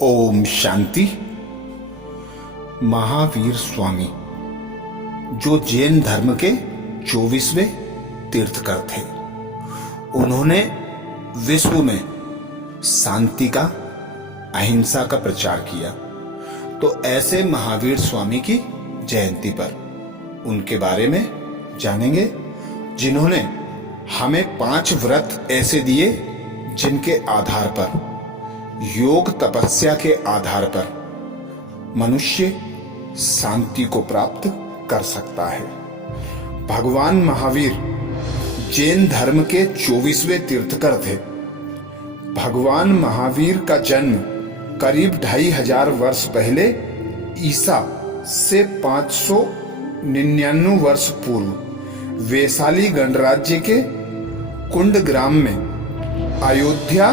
ओम शांति। महावीर स्वामी जो जैन धर्म के 24वें तीर्थकर थे, उन्होंने विश्व में शांति का, अहिंसा का प्रचार किया। तो ऐसे महावीर स्वामी की जयंती पर उनके बारे में जानेंगे, जिन्होंने हमें 5 व्रत ऐसे दिए जिनके आधार पर, योग तपस्या के आधार पर मनुष्य शांति को प्राप्त कर सकता है। भगवान महावीर जैन धर्म के 24वें तीर्थकर थे। भगवान महावीर का जन्म करीब 2500 वर्ष पहले ईसा से 599 वर्ष पूर्व वैशाली गणराज्य के कुंड ग्राम में अयोध्या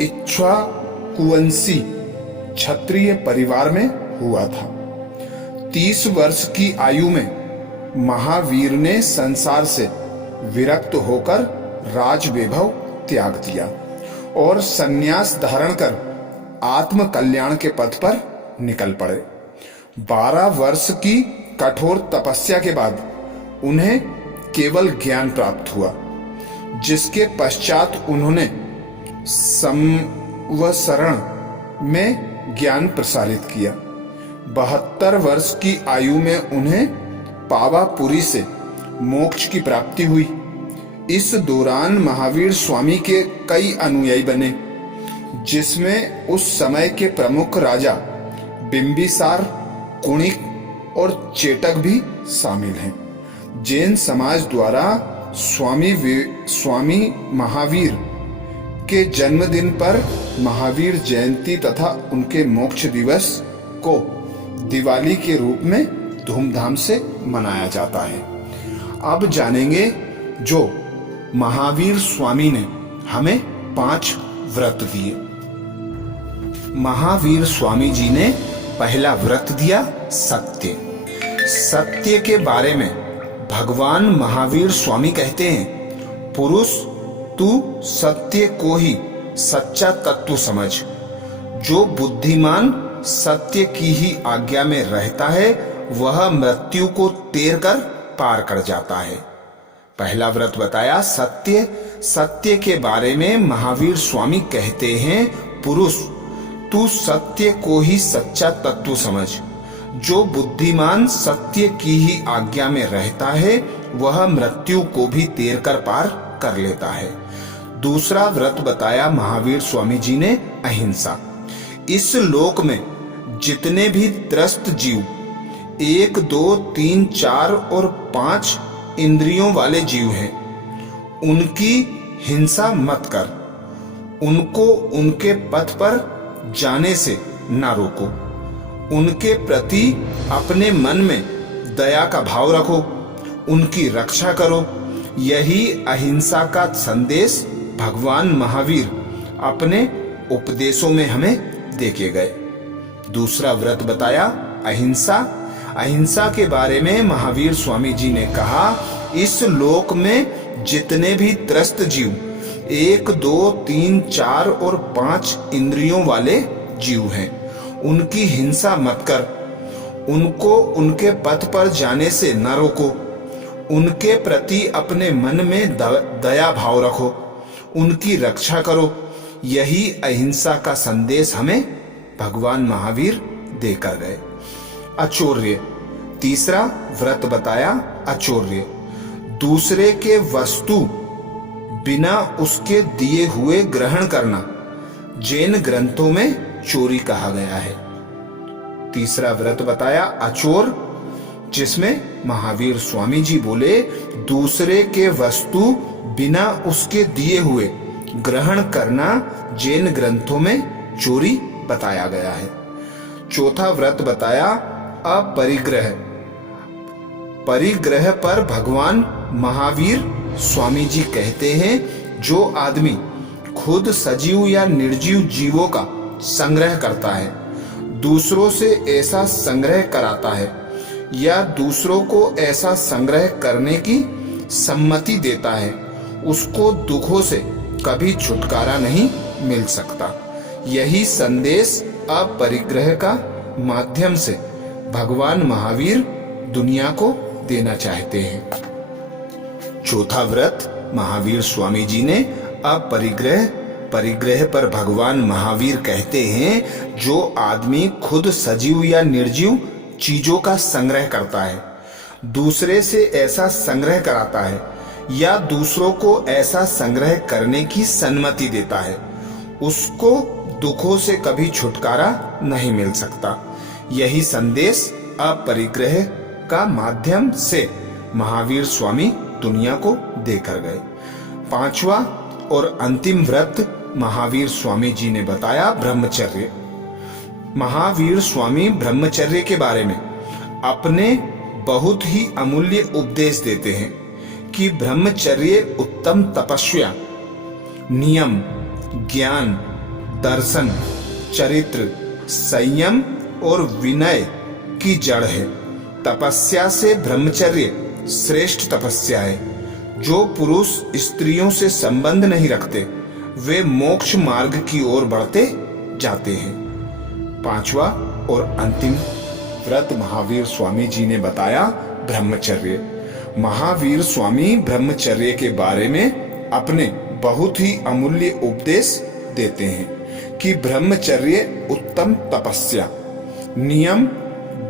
इक्ष्वाकुवंशी क्षत्रिय परिवार में हुआ था। 30 वर्ष की आयु में महावीर ने संसार से विरक्त होकर राज वैभव त्याग दिया और संन्यास धारण कर आत्म कल्याण के पथ पर निकल पड़े। 12 वर्ष की कठोर तपस्या के बाद उन्हें केवल ज्ञान प्राप्त हुआ, जिसके पश्चात उन्होंने संवत्सरण में ज्ञान प्रसारित किया। 72 वर्ष की आयु में उन्हें पावापुरी से मोक्ष की प्राप्ति हुई। इस दौरान महावीर स्वामी के कई अनुयायी बने, जिसमें उस समय के प्रमुख राजा बिंबिसार, कुणिक और चेटक भी शामिल हैं। जैन समाज द्वारा स्वामी महावीर के जन्मदिन पर महावीर जयंती तथा उनके मोक्ष दिवस को दिवाली के रूप में धूमधाम से मनाया जाता है। अब जानेंगे जो महावीर स्वामी ने हमें 5 व्रत दिए। महावीर स्वामी जी ने पहला व्रत दिया सत्य। सत्य के बारे में भगवान महावीर स्वामी कहते हैं, पुरुष तू सत्य को ही सच्चा तत्व समझ। जो बुद्धिमान सत्य की ही आज्ञा में रहता है, वह मृत्यु को तैर कर पार कर जाता है। पहला व्रत बताया सत्य। सत्य के बारे में महावीर स्वामी कहते हैं, पुरुष तू सत्य को ही सच्चा तत्व समझ। जो बुद्धिमान सत्य की ही आज्ञा में रहता है, वह मृत्यु को भी तैर कर पार कर लेता है। दूसरा व्रत बताया महावीर स्वामी जी ने अहिंसा। इस लोक में जितने भी त्रस्त जीव 1, 2, 3, 4 और 5 इंद्रियों वाले जीव हैं, उनकी हिंसा मत कर। उनको उनके पथ पर जाने से ना रोको। उनके प्रति अपने मन में दया का भाव रखो, उनकी रक्षा करो। यही अहिंसा का संदेश भगवान महावीर अपने उपदेशों में हमें देके गए। दूसरा व्रत बताया अहिंसा। अहिंसा के बारे में महावीर स्वामी जी ने कहा, इस लोक में जितने भी त्रस्त जीव 1, 2, 3, 4 और 5 इंद्रियों वाले जीव हैं, उनकी हिंसा मत कर। उनको उनके पथ पर जाने से न रोको। उनके प्रति अपने मन में दया भाव रखो, उनकी रक्षा करो। यही अहिंसा का संदेश हमें भगवान महावीर देकर गए। अचौर्य। तीसरा व्रत बताया अचौर्य। दूसरे के वस्तु बिना उसके दिए हुए ग्रहण करना जैन ग्रंथों में चोरी कहा गया है। तीसरा व्रत बताया अचोर, जिसमें महावीर स्वामी जी बोले, दूसरे के वस्तु बिना उसके दिए हुए ग्रहण करना जैन ग्रंथों में चोरी बताया गया है। चौथा व्रत बताया अपरिग्रह। परिग्रह पर भगवान महावीर स्वामी जी कहते हैं, जो आदमी खुद सजीव या निर्जीव जीवों का संग्रह करता है, दूसरों से ऐसा संग्रह कराता है या दूसरों को ऐसा संग्रह करने की सम्मति देता है, उसको दुखों से कभी छुटकारा नहीं मिल सकता। यही संदेश अपरिग्रह का माध्यम से भगवान महावीर दुनिया को देना चाहते हैं। चौथा व्रत महावीर स्वामी जी ने परिग्रह पर भगवान महावीर कहते हैं, जो आदमी खुद सजीव या निर्जीव चीजों का संग्रह करता है, दूसरे से ऐसा संग्रह कराता है या दूसरों को ऐसा संग्रह करने की सम्मति देता है, उसको दुखों से कभी छुटकारा नहीं मिल सकता। यही संदेश अपरिग्रह का माध्यम से महावीर स्वामी दुनिया को देकर गए। पांचवा और अंतिम व्रत महावीर स्वामी जी ने बताया ब्रह्मचर्य। महावीर स्वामी ब्रह्मचर्य के बारे में अपने बहुत ही अमूल्य उपदेश देते हैं कि ब्रह्मचर्य उत्तम तपस्या, नियम, ज्ञान, दर्शन, चरित्र, संयम और विनय की जड़ है। तपस्या से ब्रह्मचर्य श्रेष्ठ तपस्या है। जो पुरुष स्त्रियों से संबंध नहीं रखते वे मोक्ष मार्ग की ओर बढ़ते जाते हैं। पांचवा और अंतिम व्रत महावीर स्वामी जी ने बताया ब्रह्मचर्य। महावीर स्वामी ब्रह्मचर्य के बारे में अपने बहुत ही अमूल्य उपदेश देते हैं कि ब्रह्मचर्य उत्तम तपस्या, नियम,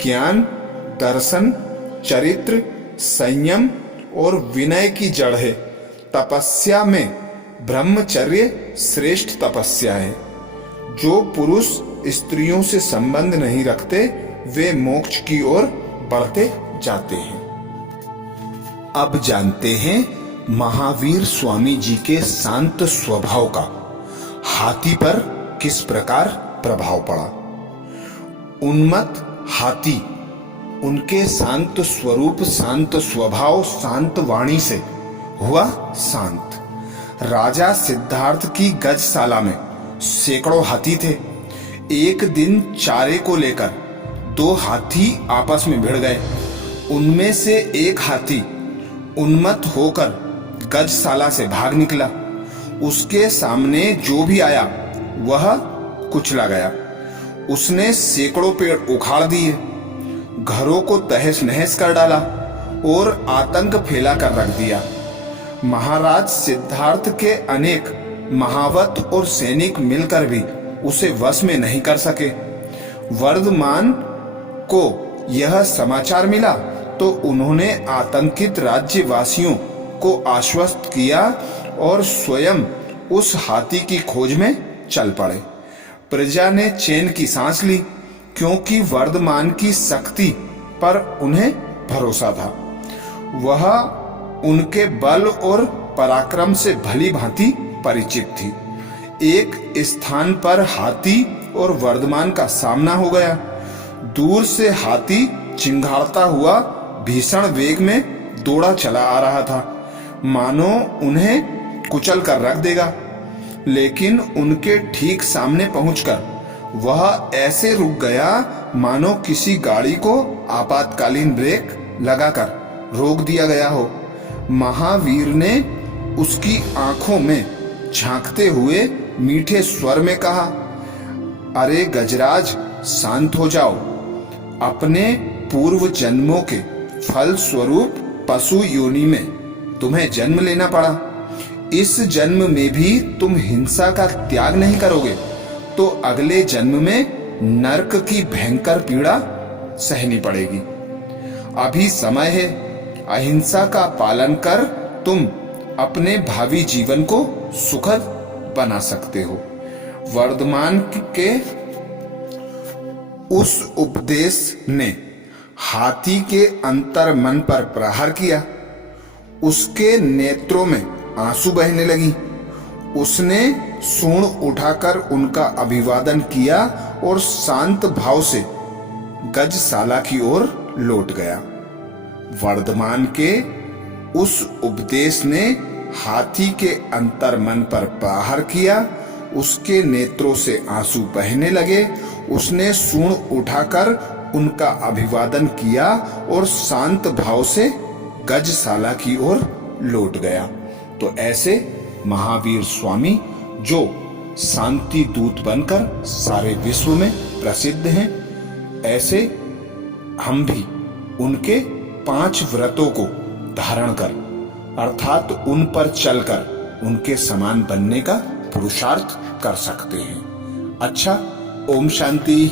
ज्ञान, दर्शन, चरित्र, संयम और विनय की जड़ है। तपस्या में ब्रह्मचर्य श्रेष्ठ तपस्या है। जो पुरुष स्त्रियों से संबंध नहीं रखते वे मोक्ष की ओर बढ़ते जाते हैं। अब जानते हैं महावीर स्वामी जी के शांत स्वभाव का हाथी पर किस प्रकार प्रभाव पड़ा। उन्मत्त हाथी उनके शांत स्वरूप, शांत स्वभाव, शांत वाणी से हुआ शांत। राजा सिद्धार्थ की गजशाला में सैकड़ों हाथी थे। एक दिन चारे को लेकर दो हाथी आपस में भिड़ गए। उनमें से एक हाथी उन्मत्त होकर गजशाला से भाग निकला। उसके सामने जो भी आया वह कुचला गया। उसने सैकड़ों पेड़ उखाड़ दिए, घरों को तहस नहस कर डाला और आतंक फैला कर रख दिया। महाराज सिद्धार्थ के अनेक महावत और सैनिक मिलकर भी उसे वश में नहीं कर सके। वर्धमान को यह समाचार मिला तो उन्होंने आतंकित राज्यवासियों को आश्वस्त किया और स्वयं उस हाथी की खोज में चल पड़े। प्रजा ने चैन की सांस ली, क्योंकि वर्धमान की शक्ति पर उन्हें भरोसा था। वह उनके बल और पराक्रम से भली भांति परिचित थी। एक स्थान पर हाथी और वर्धमान का सामना हो गया। दूर से हाथी चिंघाड़ता हुआ भीषण वेग में दौड़ा चला आ रहा था, मानो उन्हें कुचल कर रख देगा। लेकिन उनके ठीक सामने पहुंचकर वह ऐसे रुक गया मानो किसी गाड़ी को आपातकालीन ब्रेक लगाकर रोक दिया गया हो। महावीर ने उसकी आंखों में झांकते हुए मीठे स्वर में कहा, अरे गजराज, शांत हो जाओ। अपने पूर्व जन्मों के फल स्वरूप पशु योनि में तुम्हें जन्म लेना पड़ा। इस जन्म में भी तुम हिंसा का त्याग नहीं करोगे तो अगले जन्म में नरक की भयंकर पीड़ा सहनी पड़ेगी। अभी समय है, अहिंसा का पालन कर तुम अपने भावी जीवन को सुखद बना सकते हो। वर्धमान के उस उपदेश ने हाथी के अंतर मन पर प्रहार किया। उसके नेत्रों में आंसू बहने लगी। उसने सूंड उठाकर उनका अभिवादन किया और शांत भाव से गजशाला की ओर लौट गया। वर्धमान के उस उपदेश ने हाथी के अंतर मन पर प्रहार किया। उसके नेत्रों से आंसू बहने लगे। उसने सूंड उठाकर उनका अभिवादन किया और शांत भाव से गजशाला की ओर लौट गया। तो ऐसे महावीर स्वामी जो शांति दूत बनकर सारे विश्व में प्रसिद्ध हैं। ऐसे हम भी उनके 5 व्रतों को धारण कर अर्थात उन पर चलकर उनके समान बनने का पुरुषार्थ कर सकते हैं। अच्छा, ओम शांति।